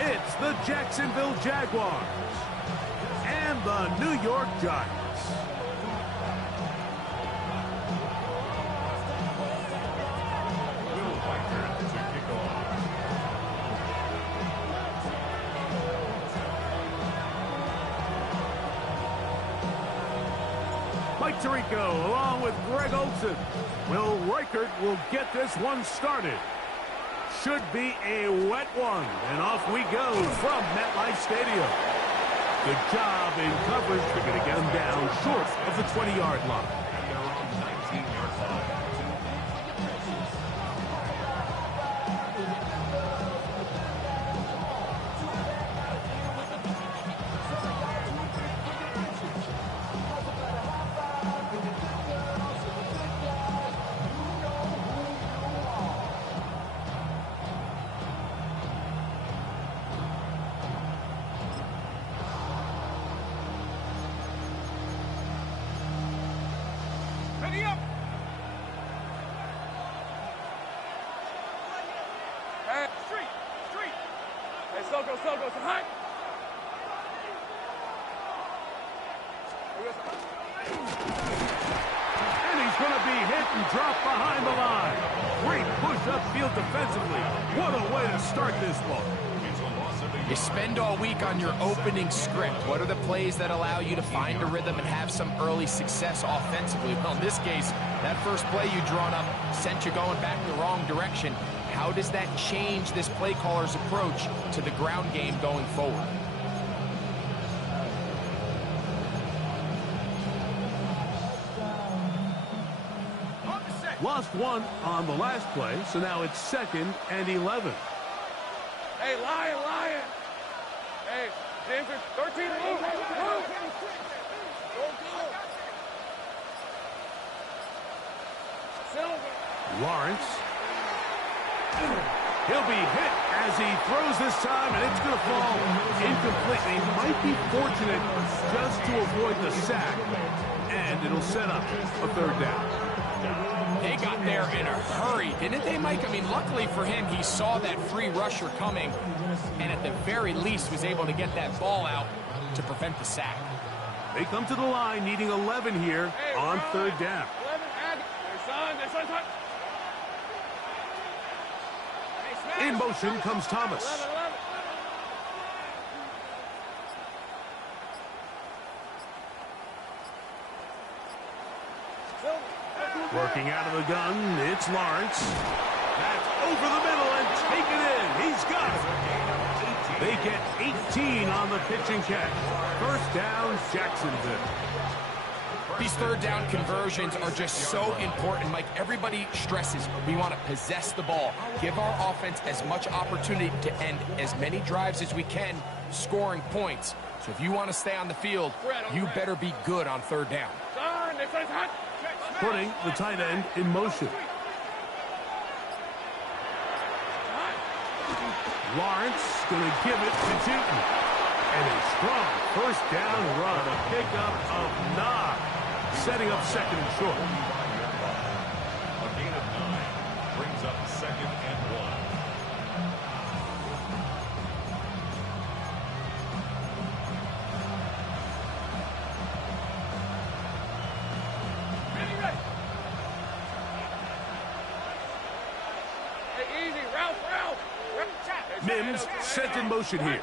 It's the Jacksonville Jaguars and the New York Giants. Mike Tirico along with Greg Olsen. Will Reichert will get this one started. Should be a wet one. And off we go from MetLife Stadium. Good job in coverage. They're going to get him down short of the 20-yard line. And they're on the 19-yard line. And he's going to be hit and dropped behind the line. Great push upfield defensively. What a way to start this one. You spend all week on your opening script. What are the plays that allow you to find a rhythm and have some early success offensively? Well, in this case, that first play you drawn up sent you going back the wrong direction. How does that change this play caller's approach to the ground game going forward? Lost one on the last play, so now it's 2nd and 11. Hey, Lion! Hey, James, 13, move! Lawrence. He'll be hit as he throws this time, and it's going to fall incompletely. Might be fortunate just to avoid the sack, and it'll set up a 3rd down. They got there in a hurry, didn't they, Mike? I mean, luckily for him, he saw that free rusher coming, and at the very least was able to get that ball out to prevent the sack. They come to the line needing 11 here on 3rd down. 11, son. In motion comes Thomas. 11. Working out of the gun, it's Lawrence. That's over the middle and taken in. He's got it. They get 18 on the pitch and catch. 1st down, Jacksonville. These 3rd down conversions are just so important, Mike. Everybody stresses we want to possess the ball, give our offense as much opportunity to end as many drives as we can, scoring points. So if you want to stay on the field, you better be good on 3rd down. Putting the tight end in motion. Lawrence going to give it to Newton. And a strong 1st down run, a pickup of 9, setting up 2nd and short. A gain of 9 brings up 2nd and 1. Mims sent in motion here.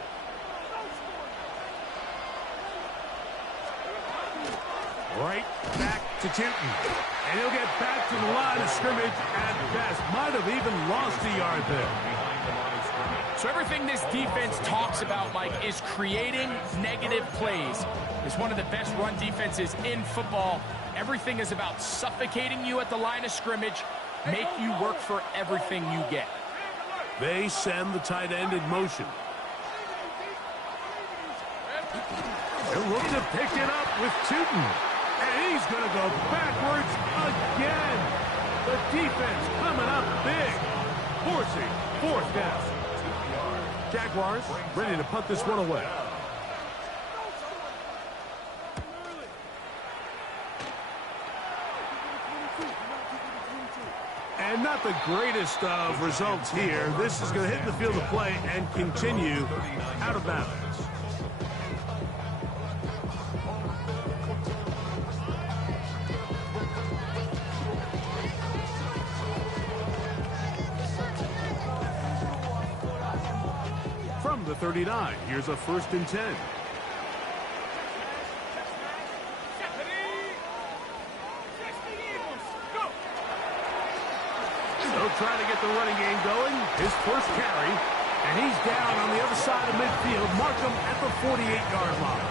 Right back to Newton. And he'll get back to the line of scrimmage at best. Might have even lost a yard there. So everything this defense talks about, Mike, is creating negative plays. It's one of the best run defenses in football. Everything is about suffocating you at the line of scrimmage, make you work for everything you get. They send the tight end in motion. They'll look to pick it up with Newton. And he's going to go backwards again. The defense coming up big, forcing 4th down. Jaguars ready to punt this one away. And not Not the greatest of results here. This is going to hit the field of play and continue out of bounds. From the 39, here's a 1st and 10. Trying to get the running game going. His first carry, and he's down on the other side of midfield. Mark him at the 48-yard line.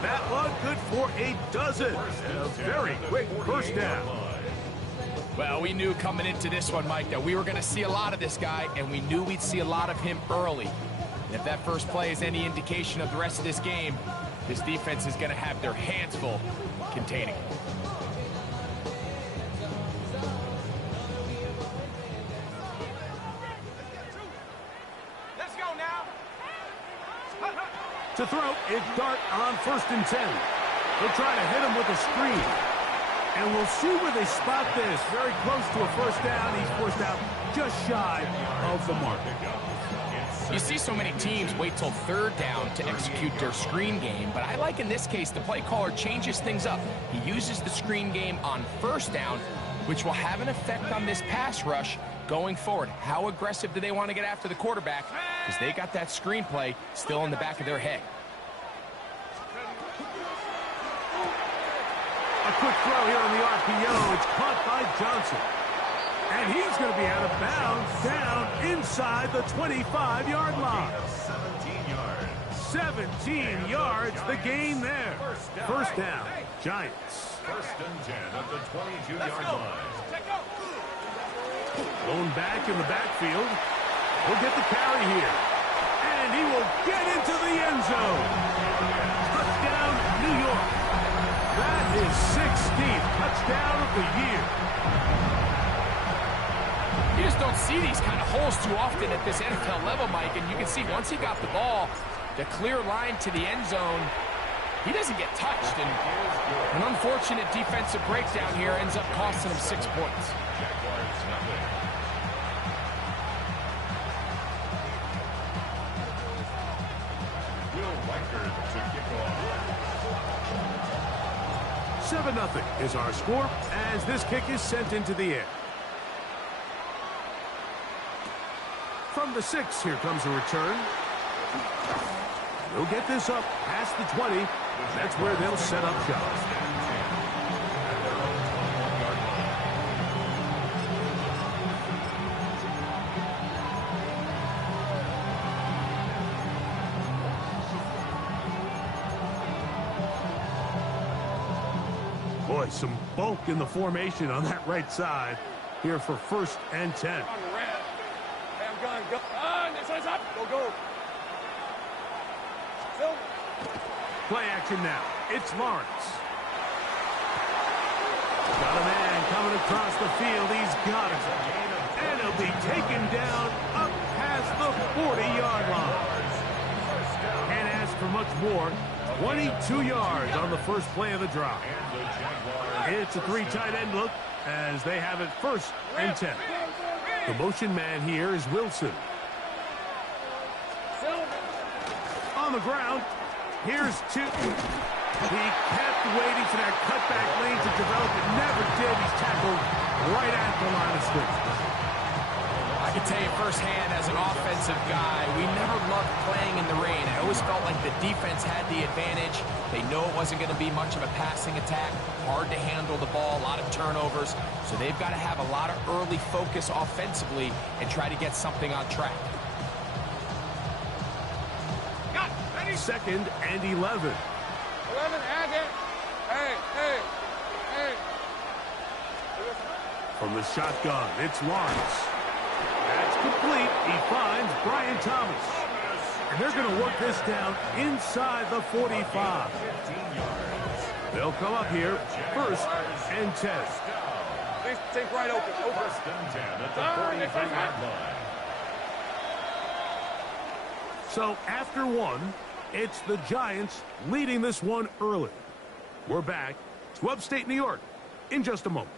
That one good for a dozen. And a very quick first down. Well, we knew coming into this one, Mike, that we were going to see a lot of this guy, and we knew we'd see a lot of him early. And if that first play is any indication of the rest of this game, this defense is going to have their hands full containing him. To throw, it's Dart on 1st and 10. They'll try to hit him with a screen. And we'll see where they spot this. Very close to a first down. He's forced out just shy of the mark. You see so many teams wait till 3rd down to execute their screen game, but I like in this case the play caller changes things up. He uses the screen game on 1st down, which will have an effect on this pass rush going forward. How aggressive do they want to get after the quarterback? Because they got that screenplay still in the back of their head. A quick throw here on the RPO. It's caught by Johnson. And he's going to be out of bounds down inside the 25-yard line. 17 yards, the gain there. First down, Giants. 1st and 10 at the 22-yard line. Going back in the backfield. He'll get the carry here. And he will get into the end zone. Touchdown, New York. That is 16th touchdown of the year. You just don't see these kind of holes too often at this NFL level, Mike. And you can see once he got the ball, the clear line to the end zone, he doesn't get touched. And an unfortunate defensive breakdown here ends up costing him 6 points. Will Reichert to kick off. 7-0 is our score as this kick is sent into the air. From the 6, here comes a return. They'll get this up past the 20. That's where they'll set up shop. Boy, some bulk in the formation on that right side here for 1st and 10. Go. Play action now. It's Lawrence. Got a man coming across the field. He's got it. And he'll be taken down up past the 40-yard line. Can't ask for much more. 22 yards on the first play of the drive. It's a 3 tight end look as they have it 1st and 10. The motion man here is Wilson. On the ground, here's 2. He kept waiting for that cutback lane to develop. It never did. He's tackled right at the line of scrimmage. I can tell you firsthand, as an offensive guy, we never loved playing in the rain. I always felt like the defense had the advantage. They know it wasn't going to be much of a passing attack, hard to handle the ball, a lot of turnovers. So they've got to have a lot of early focus offensively and try to get something on track. 2nd and 11. 11, add it. Hey. From the shotgun, it's Lawrence. That's complete. He finds Brian Thomas. And they're going to work this down inside the 45. They'll come up here 1st and 10. Please take right open. 1st and 10 at the 45-yard line. So after 1, it's the Giants leading this one early. We're back to upstate New York in just a moment.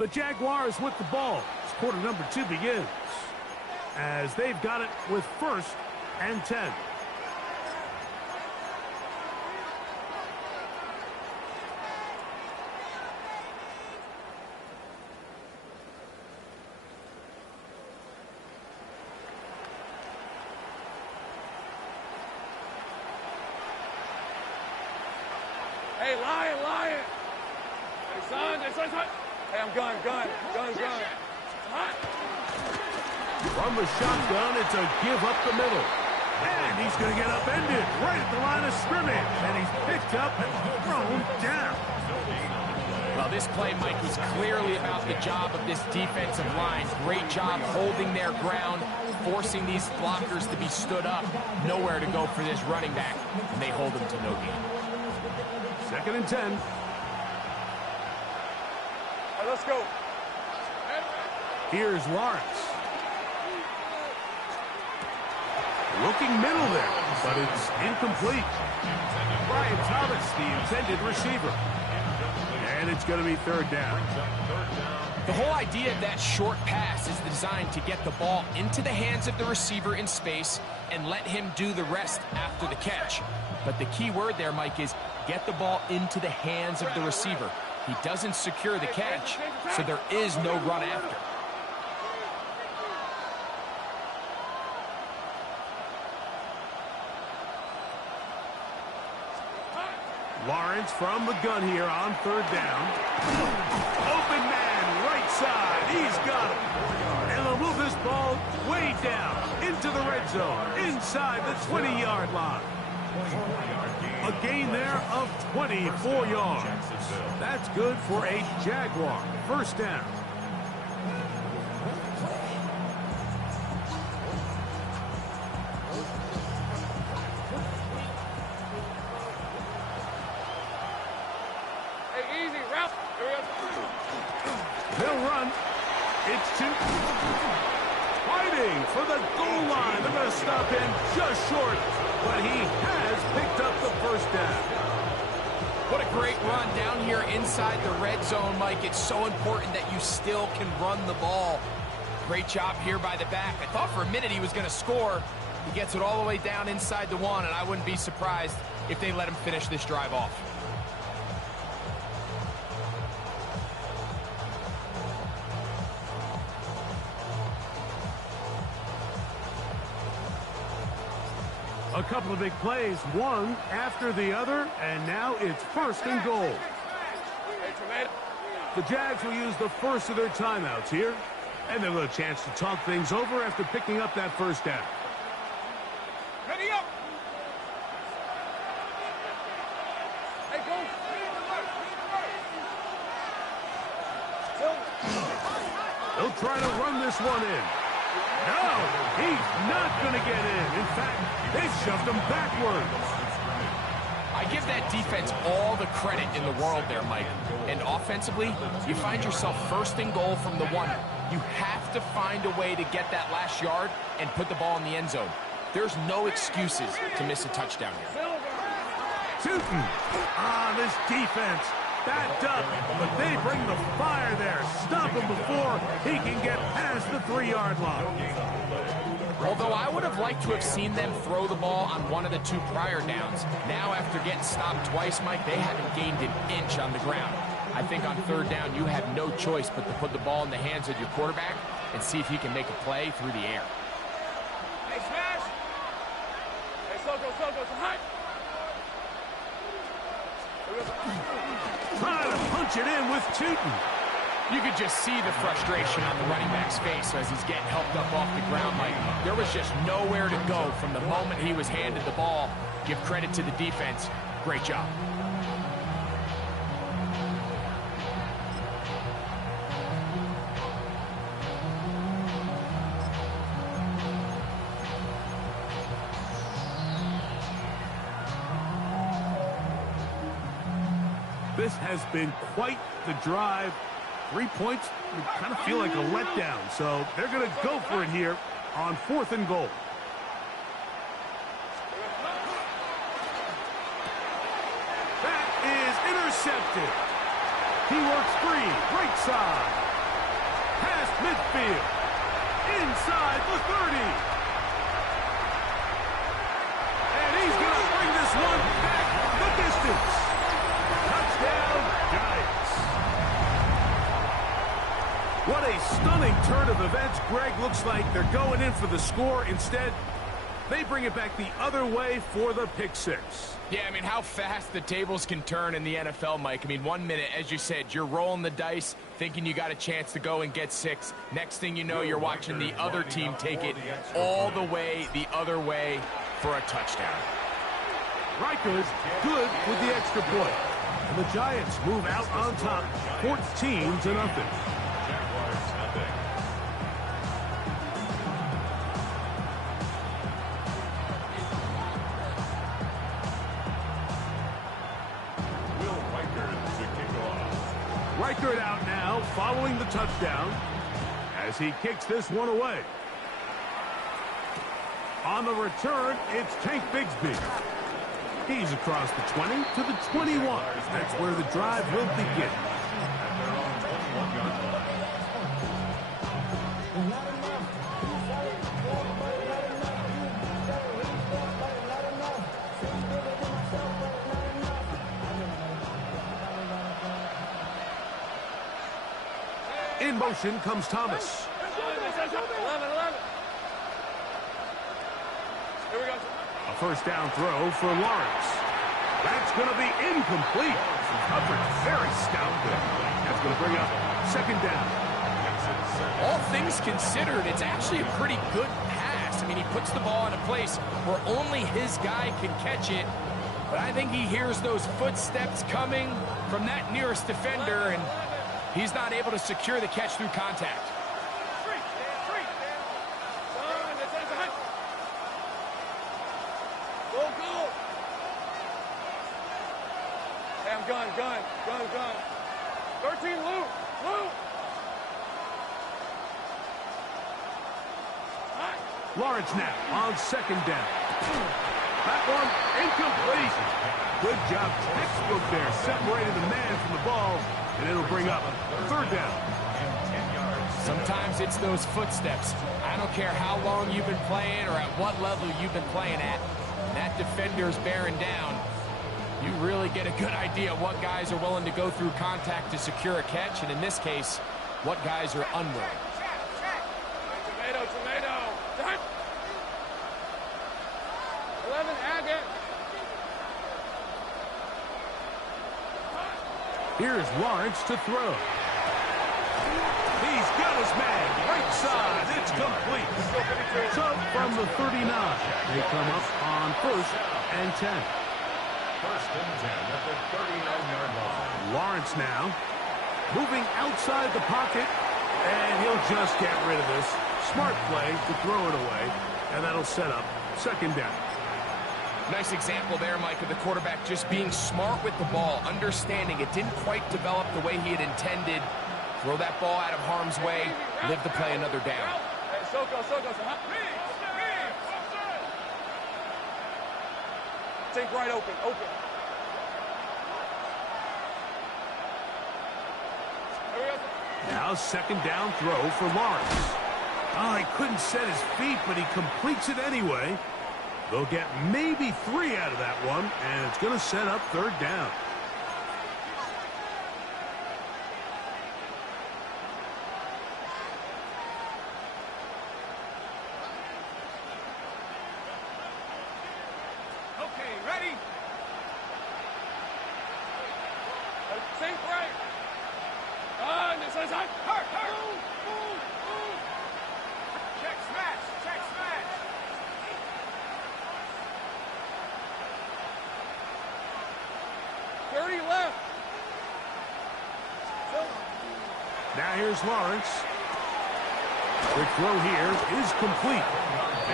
The Jaguars with the ball. As quarter number 2 begins. As they've got it with 1st and 10. Hey, Lion. Hey, son. Hey, I'm gun. Hot. From the shotgun, it's a give up the middle. And he's going to get upended right at the line of scrimmage. And he's picked up and thrown down. Well, this play, Mike, was clearly about the job of this defensive line. Great job holding their ground, forcing these blockers to be stood up. Nowhere to go for this running back, and they hold him to no gain. 2nd and 10. Hey, let's go. Here's Lawrence. Looking middle there, but it's incomplete. Brian Thomas, the intended receiver. And it's going to be 3rd down. The whole idea of that short pass is designed to get the ball into the hands of the receiver in space and let him do the rest after the catch. But the key word there, Mike, is get the ball into the hands of the receiver. He doesn't secure the catch, so there is no run after. Lawrence from the gun here on 3rd down. Open man, right side. He's got him. And they'll move this ball way down into the red zone, inside the 20-yard line. A gain there of 24 yards. That's good for a Jaguar. 1st down. Hey, easy, Ralph. They'll run. It's 2. Fighting for the goal line. They're going to stop him just short, but he has picked up the 1st down. What a great run down here inside the red zone, Mike. It's so important that you still can run the ball. Great job here by the back. I thought for a minute he was going to score. He gets it all the way down inside the 1, and I wouldn't be surprised if they let him finish this drive off. A couple of big plays, one after the other, and now it's 1st and goal. The Jags will use the first of their timeouts here, and they'll have a chance to talk things over after picking up that 1st down. Ready up. Hey, go. They'll try to run this one in. No, he's not going to get in. In fact, they've shoved him backwards. I give that defense all the credit in the world there, Mike. And offensively, you find yourself 1st and goal from the 1. You have to find a way to get that last yard and put the ball in the end zone. There's no excuses to miss a touchdown here. Tootin on this defense. Backed up, but they bring the fire there. Stop him before he can get past the 3-yard line. Although I would have liked to have seen them throw the ball on one of the 2 prior downs. Now, after getting stopped twice, Mike, they haven't gained an inch on the ground. I think on 3rd down, you have no choice but to put the ball in the hands of your quarterback and see if he can make a play through the air. Hey, smash. Hey, Soko, it's hot. Trying to punch it in with Tootin. You could just see the frustration on the running back's face as he's getting helped up off the ground. Like, there was just nowhere to go from the moment he was handed the ball. Give credit to the defense. Great job. This has been quite the drive. 3 points would kind of feel like a letdown, so they're going to go for it here on 4th and goal. That is intercepted. He works free, right side. midfield, inside the 30. And he's going to bring this one back the distance. Touchdown, Giants. What a stunning turn of events. Greg, looks like they're going in for the score. Instead, they bring it back the other way for the pick six. Yeah, I mean, how fast the tables can turn in the NFL, Mike. I mean, 1 minute, as you said, you're rolling the dice, thinking you got a chance to go and get 6. Next thing you know, you're watching the other team take it all the way the other way for a touchdown. Rikers good with the extra point. And the Giants move out on top, 14-0. Jaguars, nothing. Will Riker to kick off. Reichert out now, following the touchdown, as he kicks this one away. On the return, it's Tank Bigsby. He's across the 20 to the 21. That's where the drive will begin. At their own 21-yard line. In motion comes Thomas. 11. Here we go. A first down throw for Lawrence. That's going to be incomplete. Coverage very stout there. That's going to bring up second down. All things considered, it's actually a pretty good pass. I mean, he puts the ball in a place where only his guy can catch it. But I think he hears those footsteps coming from that nearest defender, and he's not able to secure the catch through contact. Gun. 13, Lou. Lawrence now on second down. That one incomplete. Good job, textbook there, separating the man from the ball, and it'll bring up third down. Sometimes it's those footsteps. I don't care how long you've been playing or at what level you've been playing at. That defender's bearing down. You really get a good idea of what guys are willing to go through contact to secure a catch, and in this case, what guys are unwilling. Tomato. 11, Agate. Here's Lawrence to throw. He's got his man. Right side. It's complete. So from the 39, they come up on 1st and 10. 1st and 10 at the 39-yard line. Lawrence now moving outside the pocket, and he'll just get rid of this. Smart play to throw it away, and that'll set up second down. Nice example there, Mike, of the quarterback just being smart with the ball, understanding it didn't quite develop the way he had intended. Throw that ball out of harm's way, live to play another down. Hey, Soko. Take right open. Here we go. Now second down throw for Lawrence. Oh, he couldn't set his feet, but he completes it anyway. They'll get maybe 3 out of that one, and it's going to set up third down. Okay, ready? Think right. This is hurt. Move. Check smash. 30 left. Now here's Lawrence. The throw here is complete.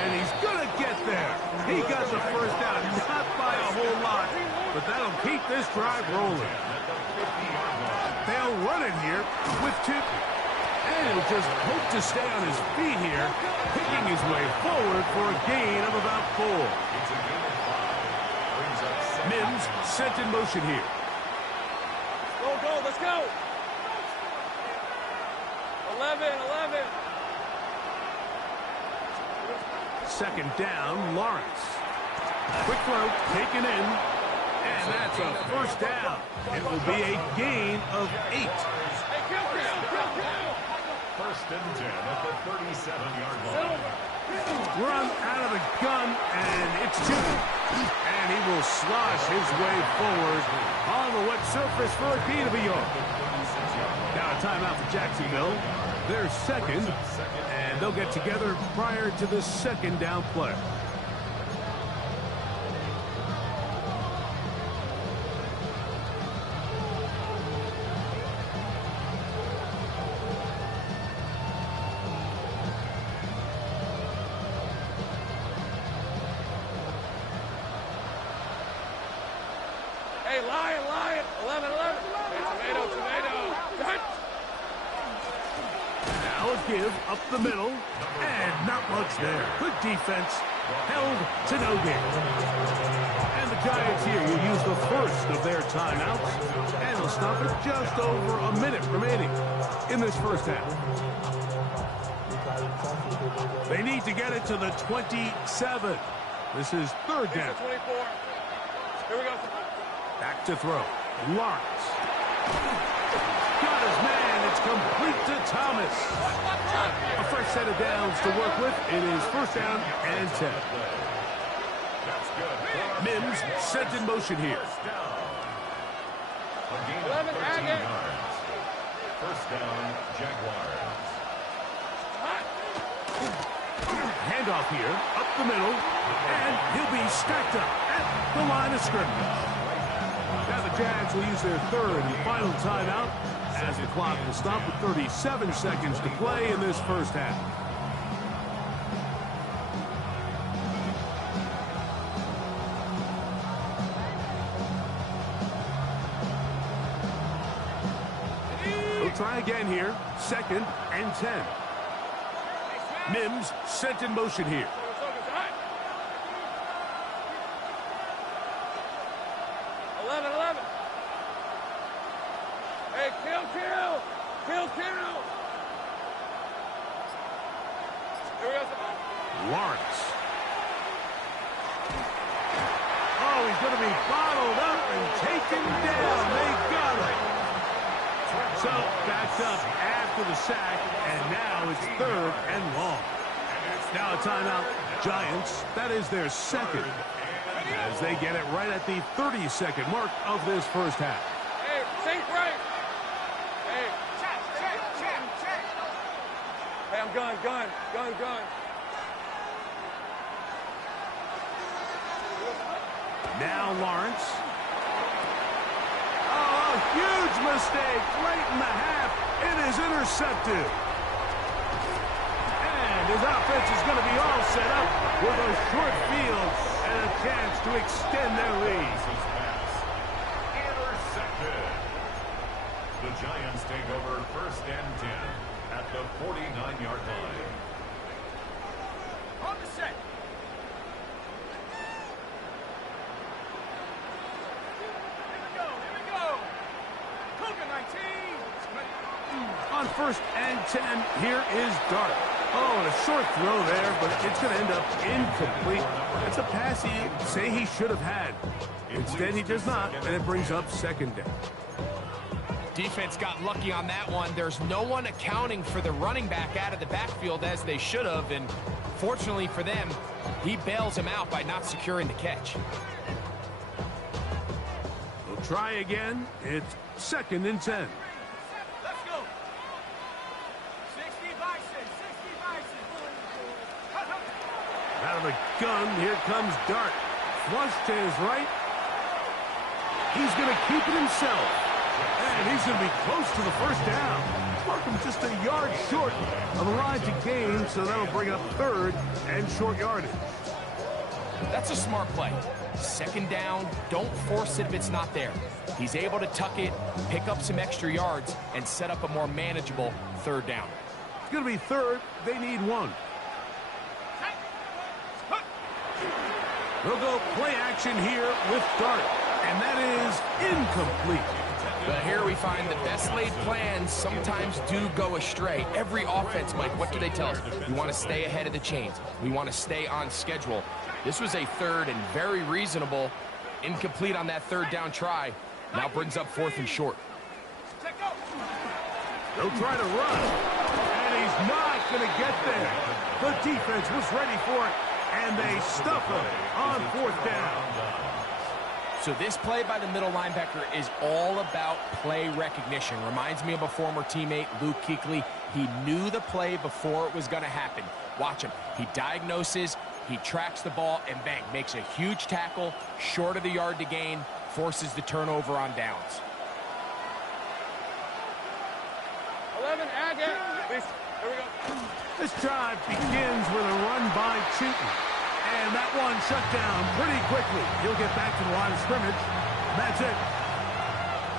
And he's going to get there. He got the first down, not by a whole lot, but that'll keep this drive rolling. They'll run it here with 2. And he'll just hope to stay on his feet here, picking his way forward for a gain of about 4. Mims sent in motion here. Go, let's go. 11, 11. Second down, Lawrence. Quick throw, taken in, and that's a first down. It will be a gain of 8. Hey, kill. First and 10 at the 37-yard line. Run out of the gun, and it's 2. And he will slosh his way forward on the wet surface for a gain of a yard. Now a timeout for Jacksonville. They're second, and they'll get together prior to the second down play. Hey, Lion. 11. Hey, tomato. Cut. Now a give up the middle, and not much there. Good defense, held to no gain. And the Giants here will use the first of their timeouts, and they'll stop it just over a minute remaining in this first half. They need to get it to the 27. This is third down. 24. Here we go. Back to throw. Lawrence. Got his man. It's complete to Thomas. A fresh set of downs to work with. It is first down and 10. Mims sent in motion here. A gain of 11, 13 yards. First down, Jaguars. Handoff here, up the middle, and he'll be stacked up at the line of scrimmage. Now the Jags will use their third and final timeout as the clock will stop with 37 seconds to play in this first half. We'll try again here, second and 10. Mims sent in motion here. 11. Hey, kill. Here we go. Lawrence. Oh, he's going to be bottled up and taken down. They got him. So, backed up after the sack, and now it's third and long. Now a timeout. Giants, that is their second, as they get it right at the 30-second mark of this first half. Hey, think right. Hey. Check. Hey, I'm gun. Now Lawrence. Oh, a huge mistake late in the half. It is intercepted. And his offense is going to be all set up with a short field and a chance to extend their lead. Intercepted. The Giants take over first and 10 at the 49-yard line. On the set. Here we go. Cougar 19. On first and 10, here is Dart. Oh, and a short throw there, but it's going to end up incomplete. It's a pass he'd say he should have had. Instead, he does not, and it brings up second down. Defense got lucky on that one. There's no one accounting for the running back out of the backfield as they should have, and fortunately for them, he bails him out by not securing the catch. We'll try again. It's second and 10. Let's go. 60 Bison. Out of the gun, here comes Dart. Flush to his right. He's going to keep it himself. And he's going to be close to the first down. Mark him just a yard short of the line to gain, so that'll bring up third and short yardage. That's a smart play. Second down, don't force it if it's not there. He's able to tuck it, pick up some extra yards, and set up a more manageable third down. It's going to be third. They need one. They'll go play action here with Dart, and that is incomplete. But here we find the best laid plans sometimes do go astray. Every offense, Mike, what do they tell us? We want to stay ahead of the chains. We want to stay on schedule. This was a third and very reasonable. Incomplete on that third down try. Now brings up 4th and short. They'll try to run, and he's not going to get there. The defense was ready for it, and they stuff him on 4th down. So this play by the middle linebacker is all about play recognition. Reminds me of a former teammate, Luke Kuechly. He knew the play before it was going to happen. Watch him. He diagnoses, he tracks the ball, and bang, makes a huge tackle, short of the yard to gain, forces the turnover on downs. 11, add it. Please. Here we go. This drive begins with a run by Cheaton. And that one shut down pretty quickly. He'll get back to the line of scrimmage. That's it.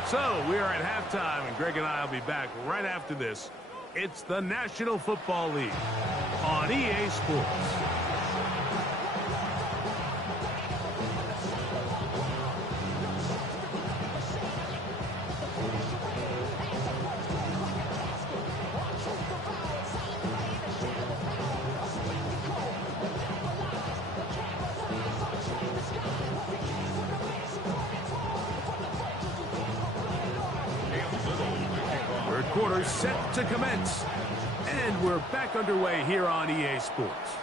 So we are at halftime, and Greg and I will be back right after this. It's the National Football League on EA Sports. Quarters set to commence, and we're back underway here on EA Sports.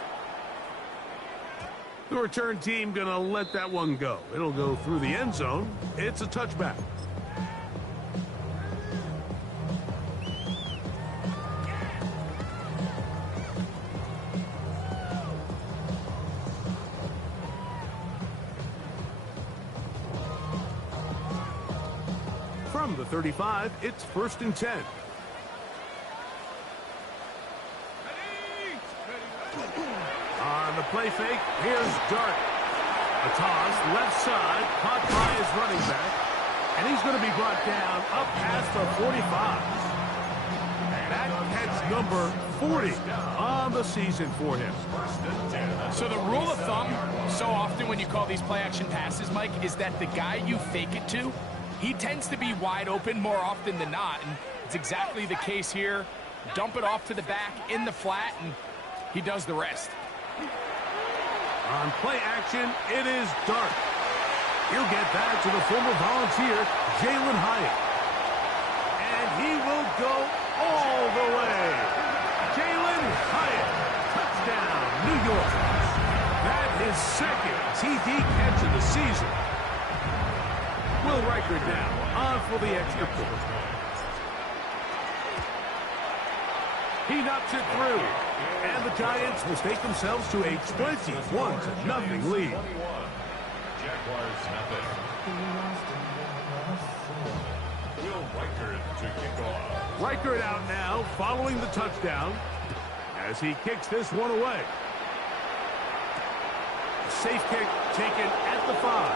The return team gonna let that one go. It'll go through the end zone. It's a touchback. From the 35, it's 1st and 10. On the play fake, here's Dart. A toss, left side, caught by his running back. And he's going to be brought down up past the 45. That catch number 40 on the season for him. So the rule of thumb, so often when you call these play-action passes, Mike, is that the guy you fake it to, he tends to be wide open more often than not. And it's exactly the case here. Dump it off to the back in the flat, and he does the rest. On play action, it is Dart. He'll get that to the former Volunteer, Jalen Hyatt. And he will go all the way. Jalen Hyatt, touchdown, New York. That is 2nd TD catch of the season. Will Reichert now on for the extra point. He knocks it through. And the Giants will take themselves to a 21-0 lead. Jaguars nothing. Will Reichert to kick off. Reichert out now following the touchdown as he kicks this one away. Safe kick taken at the 5.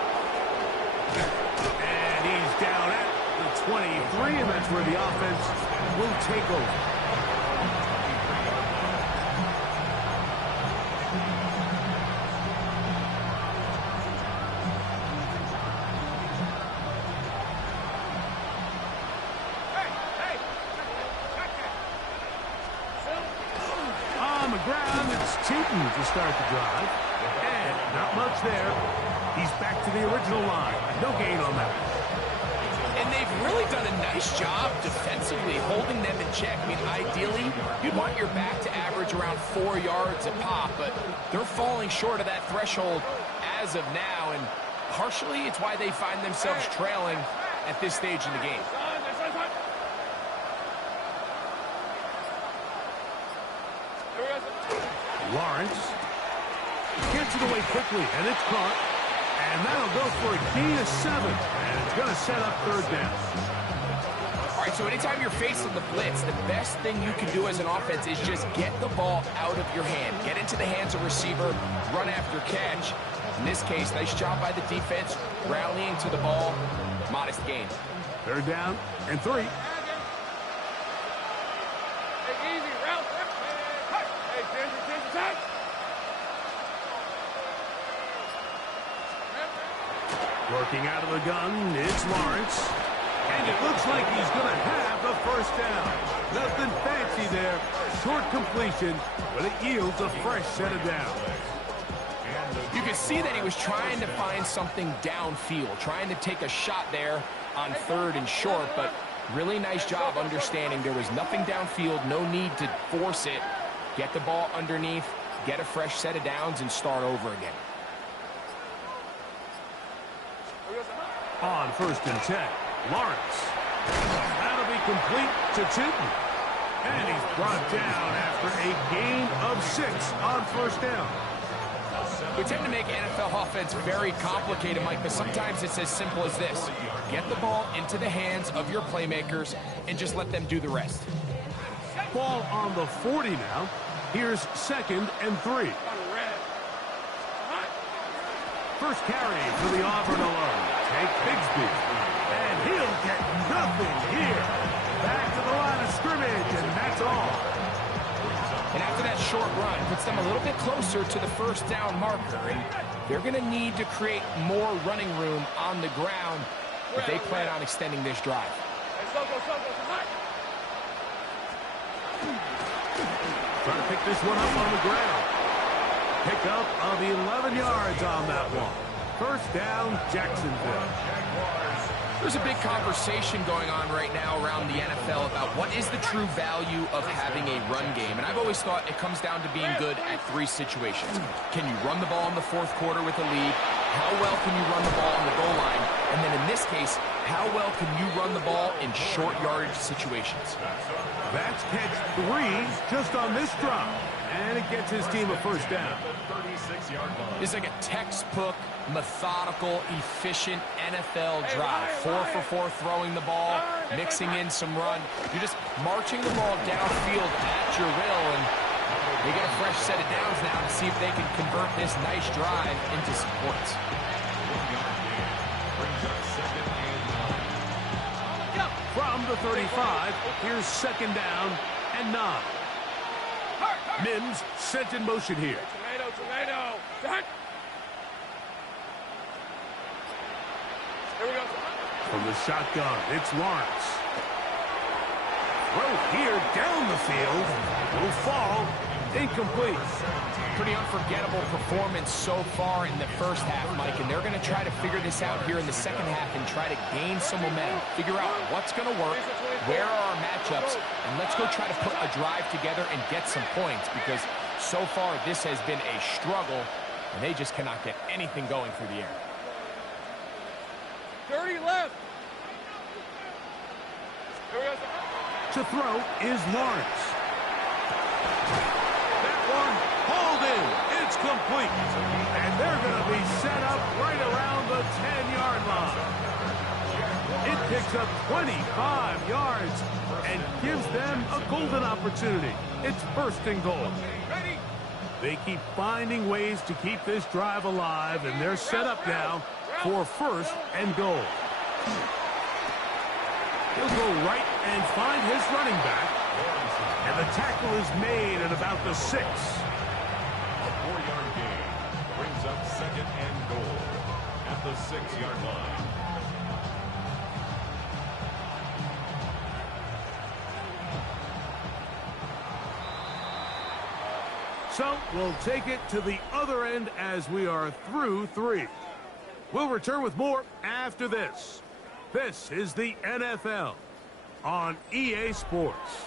And he's down at the 23, and that's where the offense will take over. On the ground, it's Cheaton to start the drive. And not much there. He's back to the original line. No gain on that one. And they've really done a nice job defensively holding them in check. I mean, ideally, you'd want your back to average around 4 yards a pop, but they're falling short of that threshold as of now, and partially it's why they find themselves trailing at this stage in the game. Lawrence gets it away quickly, and it's caught. And that'll go for a gain of 7. And it's going to set up 3rd down. All right, so anytime you're facing the blitz, the best thing you can do as an offense is just get the ball out of your hand. Get into the hands of receiver, run after catch. In this case, nice job by the defense, rallying to the ball. Modest gain. 3rd down and 3. Working out of the gun, it's Lawrence. And it looks like he's going to have the first down. Nothing fancy there. Short completion, but it yields a fresh set of downs. You can see that he was trying to find something downfield, trying to take a shot there on 3rd and short, but really nice job understanding there was nothing downfield, no need to force it. Get the ball underneath, get a fresh set of downs, and start over again. On 1st and 10, Lawrence. That'll be complete to Tootin. And he's brought down after a gain of 6 on 1st down. We tend to make NFL offense very complicated, Mike, but sometimes it's as simple as this. Get the ball into the hands of your playmakers and just let them do the rest. Ball on the 40 now. Here's 2nd and 3. First carry for the Auburn alone. Take Bigsby. And he'll get nothing here. Back to the line of scrimmage, and that's all. And after that short run, puts them a little bit closer to the first down marker. And they're going to need to create more running room on the ground if they plan on extending this drive. Trying to pick this one up on the ground. Pickup of 11 yards on that one. First down, Jacksonville. There's a big conversation going on right now around the NFL about what is the true value of having a run game. And I've always thought it comes down to being good at 3 situations. Can you run the ball in the 4th quarter with a lead? How well can you run the ball on the goal line? And then in this case, how well can you run the ball in short yardage situations? That's catch 3 just on this drop. And it gets his team a first down. It's like a textbook, methodical, efficient NFL drive. 4 for 4 throwing the ball, mixing in some run. You're just marching the ball downfield at your will, and they get a fresh set of downs now to see if they can convert this nice drive into some points. From the 35, here's 2nd down and 9. Mims sent in motion here. Tomato. Here we go. From the shotgun, it's Lawrence. Throw here down the field. Will fall. Incomplete. Pretty unforgettable performance so far in the first half, Mike, and they're going to try to figure this out here in the second half and try to gain some momentum. Figure out what's going to work, where are our matchups, and let's go try to put a drive together and get some points, because so far this has been a struggle, and they just cannot get anything going through the air. 30 left. Here we go. To throw is Lawrence. That one hauled in. It's complete. And they're going to be set up right around the 10-yard line. It picks up 25 yards and gives them a golden opportunity. It's 1st and goal. They keep finding ways to keep this drive alive, and they're set up now for 1st and goal. He'll go right and find his running back. And the tackle is made at about the 6. A 4-yard gain brings up 2nd and goal at the 6-yard line. So we'll take it to the other end as we are through 3. We'll return with more after this. This is the NFL on EA Sports.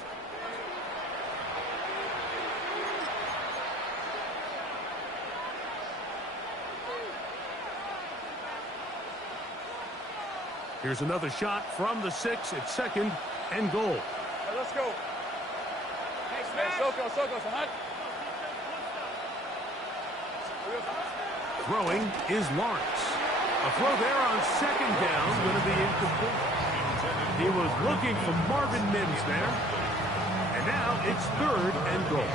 Here's another shot from the 6. It's 2nd and goal. Hey, let's go. Hey, Soko, Sahad. Throwing is Lawrence. A throw there on 2nd down, going to be incomplete. He was looking for Marvin Mims there. And now it's 3rd and goal.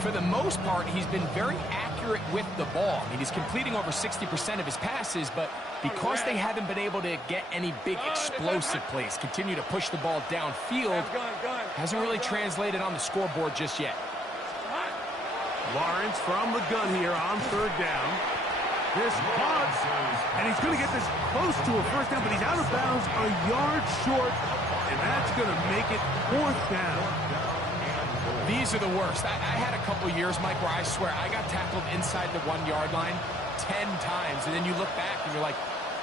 For the most part, he's been very accurate with the ball. I mean, he's completing over 60% of his passes, but because they haven't been able to get any big explosive plays, continue to push the ball downfield, hasn't really translated on the scoreboard just yet. Lawrence from the gun here on 3rd down. This caught, and he's going to get this close to a first down, but he's out of bounds a yard short, and that's going to make it fourth down. These are the worst. I had a couple years, Mike, where I swear I got tackled inside the 1-yard line 10 times, and then you look back and you're like,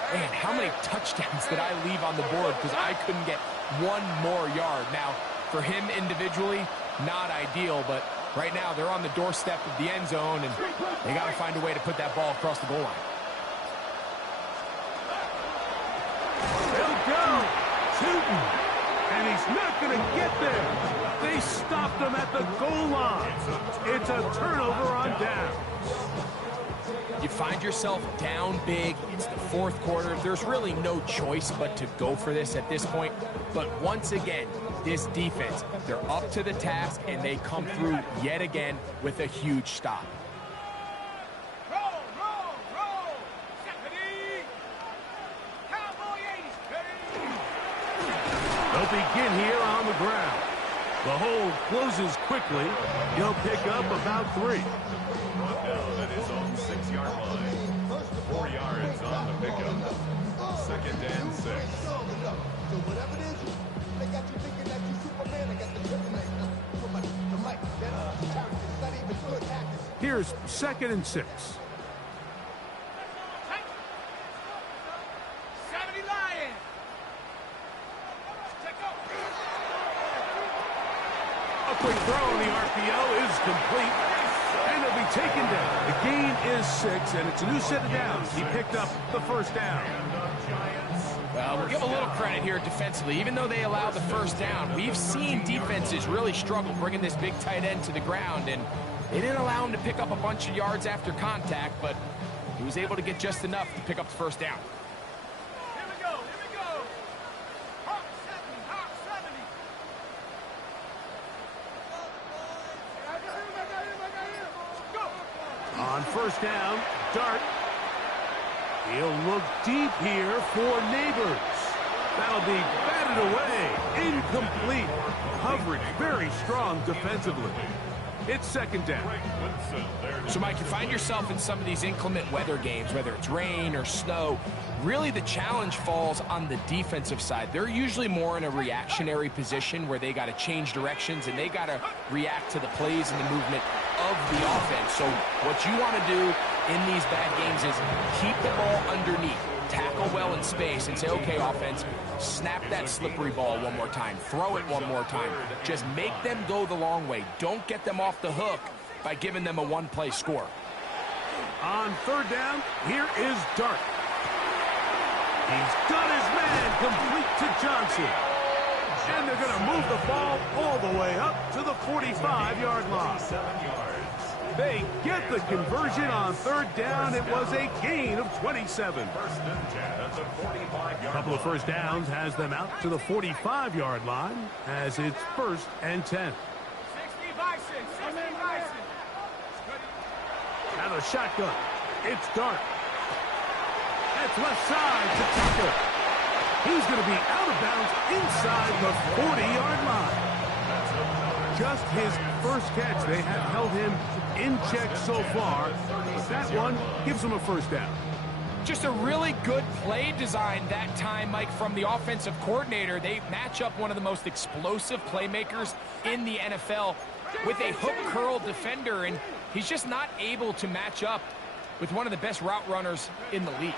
man, how many touchdowns did I leave on the board because I couldn't get one more yard? Now, for him individually, not ideal, but right now they're on the doorstep of the end zone, and they got to find a way to put that ball across the goal line. They'll go. Shooting. And he's not going to get there. They stopped him at the goal line. It's a turnover on down. You find yourself down big. It's the fourth quarter. There's really no choice but to go for this at this point. But once again, this defense, they're up to the task, and they come through yet again with a huge stop. Roll, roll, roll. Stephanie. Cowboy 80. They'll begin here on the ground. The hole closes quickly. He'll pick up about 3. That is on the 6-yard line. 4 yards on the pickup. 2nd and 6. So whatever it is, they got you thinking that you Superman. I got the Terminator. The mic, it's not even good acting. Here's 2nd and 6. 70 Lions. Check out. A quick throw on the RPO is complete. And it'll be taken down. The gain is 6, and it's a new set of downs. He picked up the first down. Well, we'll give a little credit here defensively. Even though they allowed the first down, we've seen defenses really struggle bringing this big tight end to the ground, and they didn't allow him to pick up a bunch of yards after contact, but he was able to get just enough to pick up the first down. Here we go. Here we go. Hawk 70. Hawk 70. Go. On first down, Dart. He'll look deep here for Neighbors. That'll be batted away. Incomplete. Coverage very strong defensively. It's 2nd down. So, Mike, you find yourself in some of these inclement weather games, whether it's rain or snow. Really, the challenge falls on the defensive side. They're usually more in a reactionary position where they got to change directions and they got to react to the plays and the movement of the offense. So what you want to do in these bad games is keep the ball underneath, tackle well in space, and say, okay, offense, snap that slippery ball one more time, throw it one more time. Just make them go the long way. Don't get them off the hook by giving them a one-play score. On 3rd down, here is Dart. He's got his man complete to Johnson. And they're going to move the ball all the way up to the 45-yard line. They get the conversion on 3rd down. It was a gain of 27. A couple of first downs has them out to the 45-yard line as it's 1st and 10. 60 Bison. 60 Bison. Now the shotgun. It's Dart. That's left side to Tucker. He's going to be out of bounds inside the 40-yard line. Just his first catch. They have held him in check so far, but that one gives him a first down. Just a really good play design that time, Mike, from the offensive coordinator. They match up one of the most explosive playmakers in the NFL with a hook curl defender, and he's just not able to match up with one of the best route runners in the league.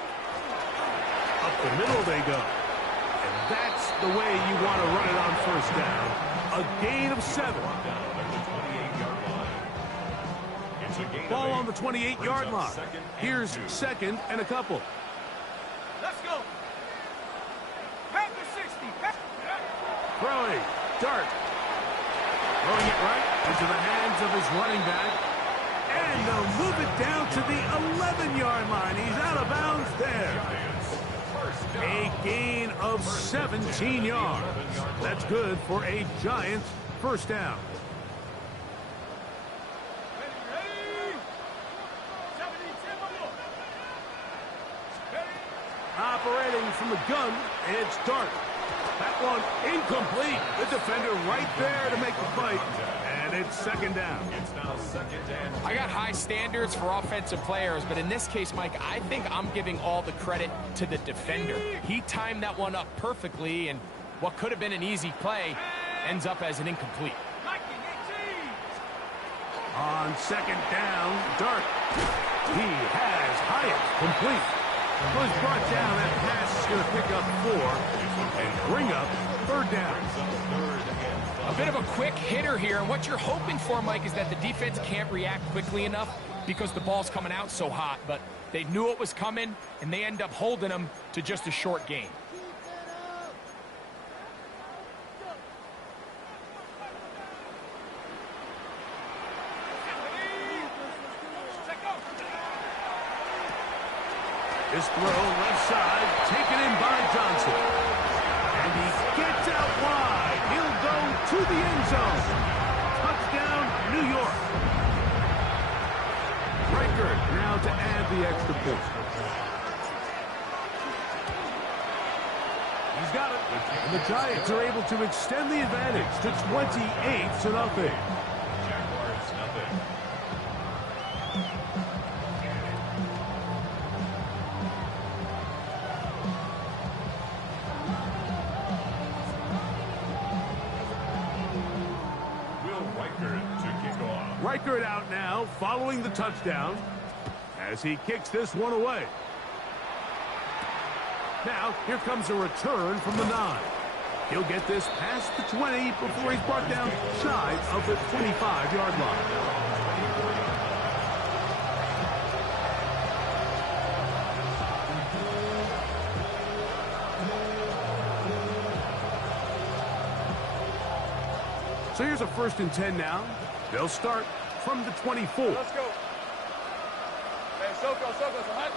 Up the middle they go. And that's the way you want to run it on first down. A gain of 7. Ball on the 28-yard line. Here's 2nd and a couple. Let's go. Back to 60. Throwing. Dart. Throwing it right into the hands of his running back. And they'll move it down to the 11-yard line. He's out of bounds there. A gain of 17 yards. That's good for a Giants first down. Ready. 70. Operating from the gun, it's Dart. That one incomplete. The defender right there to make the fight. And And it's second down. It's now second and I got high standards for offensive players, but in this case, Mike, I think I'm giving all the credit to the defender. He timed that one up perfectly, and what could have been an easy play ends up as an incomplete. On second down, Dart. He has Hyatt complete. Was brought down. That pass is going to pick up 4 and bring up third down. A bit of a quick hitter here, and what you're hoping for, Mike, is that the defense can't react quickly enough because the ball's coming out so hot, but they knew it was coming, and they end up holding them to just a short gain. This throw left side, taken in by Johnson. And he gets out wide. He'll go to the end zone. Touchdown, New York. Reichert now to add the extra point. He's got it. And the Giants are able to extend the advantage to 28-0. Jaguars nothing. Reichert out now, following the touchdown, as he kicks this one away. Now, here comes a return from the 9. He'll get this past the 20 before he's brought down shy of the 25-yard line. So here's a 1st and 10 now. They'll start from the 24. Let's go. Hey, Soko, hot.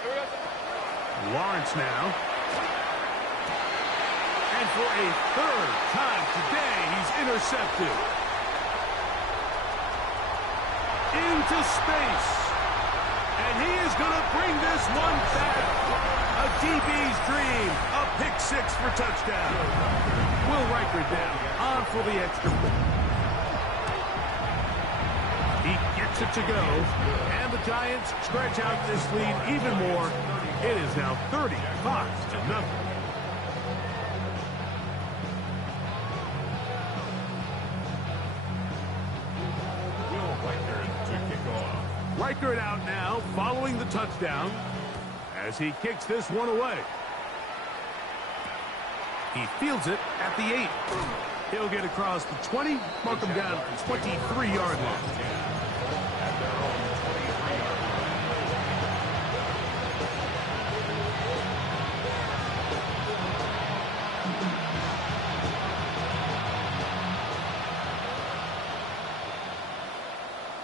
Here we go. Lawrence now. And for a 3rd time today, he's intercepted. Into space. And he is going to bring this one back. A DB's dream. A pick 6 for touchdown. Will Reichert down on for the extra point. He gets it to go, and the Giants stretch out this lead even more. It is now 35-0. Will Reichert to kick off. Reichert out now, following the touchdown, as he kicks this one away. He fields it at the 8. He'll get across the 20, mark him down at the 23-yard line.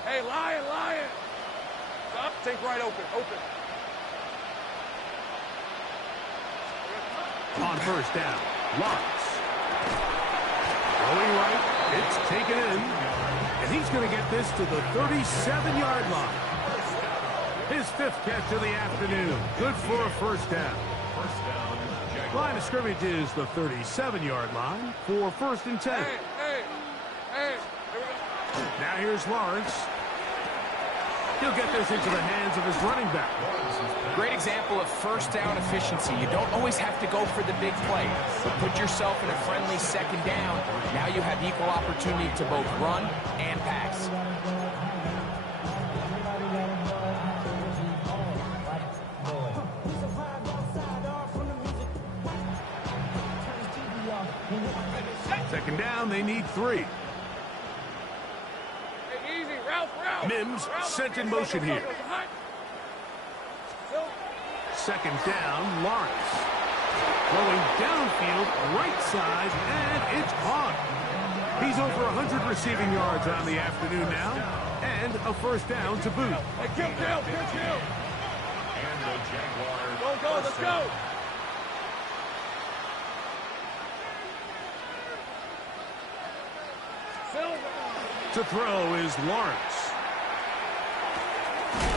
Hey, Lion. Stop. Take right open. On 1st down, Lawrence. Going right, it's taken in, and he's going to get this to the 37-yard line. His 5th catch of the afternoon. Good for a 1st down. Line of scrimmage is the 37-yard line for 1st and 10. Hey, here we go. Now here's Lawrence. He'll get this into the hands of his running back. Great example of 1st down efficiency. You don't always have to go for the big play, but put yourself in a friendly 2nd down. Now you have equal opportunity to both run and pass. Second down, they need 3. Hey, easy. Ralph. Mims sent in motion here. Second down, Lawrence. Going downfield, right side, and it's caught. He's over 100 receiving yards on the afternoon now, and a 1st down to boot. Hey, kill. And the Jaguars. Go, let's go. To throw is Lawrence.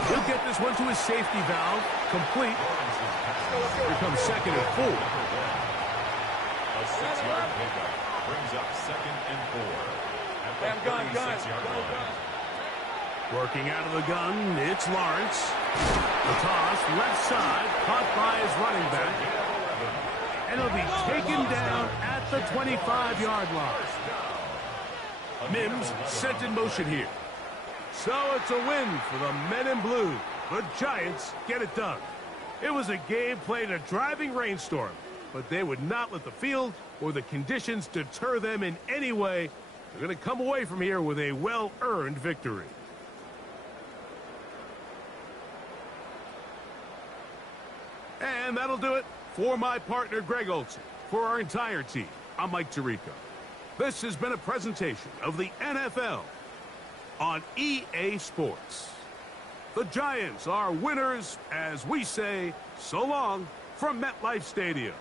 He'll get this one to his safety valve, complete. Here comes 2nd and 4. A 6-yard pickup brings up 2nd and 4. at the 36-yard line. Working out of the gun, it's Lawrence. The toss, left side, caught by his running back. And he'll be taken down at the 25-yard line. Mims sent in motion here. So it's a win for the men in blue. The Giants get it done. It was a game played in a driving rainstorm, but they would not let the field or the conditions deter them in any way. They're going to come away from here with a well-earned victory. And that'll do it for my partner, Greg Olson. For our entire team, I'm Mike Tirico. This has been a presentation of the NFL on EA Sports. The Giants are winners as we say so long from MetLife Stadium.